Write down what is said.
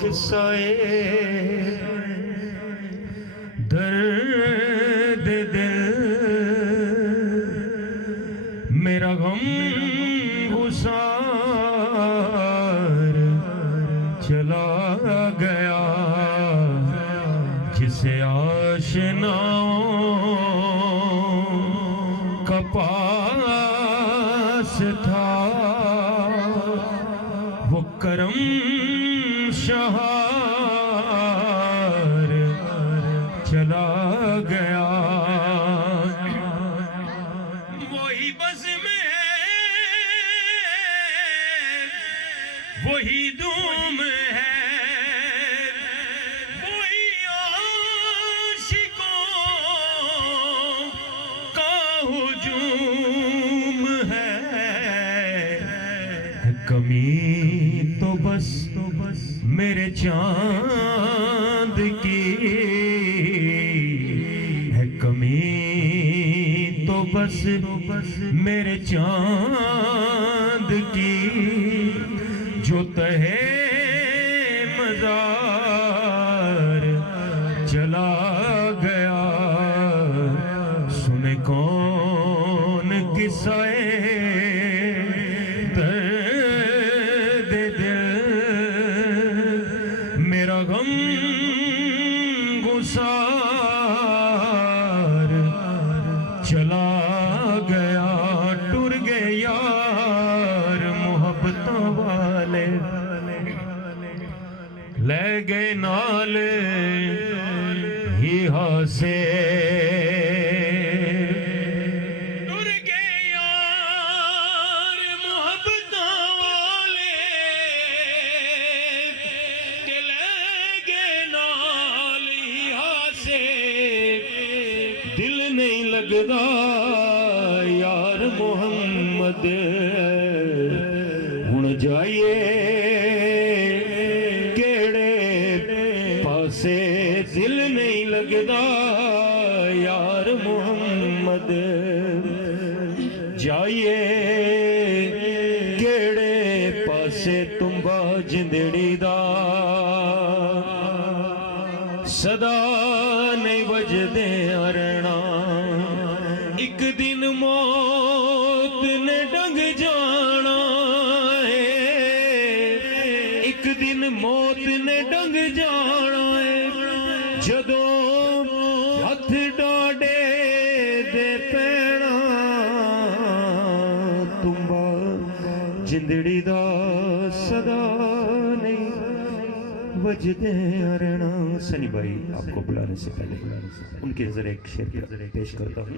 किस्साए दर्द दिल मेरा गम गुसार चला गया जिसे आशनाओं का पास था वो करम शहार चला गया। वही बज़ में है वही धूम है वही आशिकों का हुजूम है। कमी तो बस मेरे चांद की है, कमी तो बस मेरे चांद की जो तहे मज़ार चला गया। सुने कौन किस्साए दर्द दिल मेरा गम गुसार चला गया। टुर गए यार मोहब्बतों वाले ले गए नाल ही हासे। टुर गए यार मोहब्बतों वाले ले गए नाल ही हासे। दिल नहीं लगदा यार मोहम्मद हुण जाइए केड़े पासे। दिल नहीं लगदा यार मोहम्मद जाइए केड़े पासे। तुम्बा जिंदड़ी दा सदा नहीं बजदे अरना। एक दिन मौत ने डंग जाना है, एक दिन मौत ने डंग जाना है। जदों हथ डाडे दे पैना तुम्बा जिंदड़ी दा सदा नहीं वजदे अरना। सनी भाई आपको बुलाने से पहले उनके जरा एक शेर पेश करता हूँ।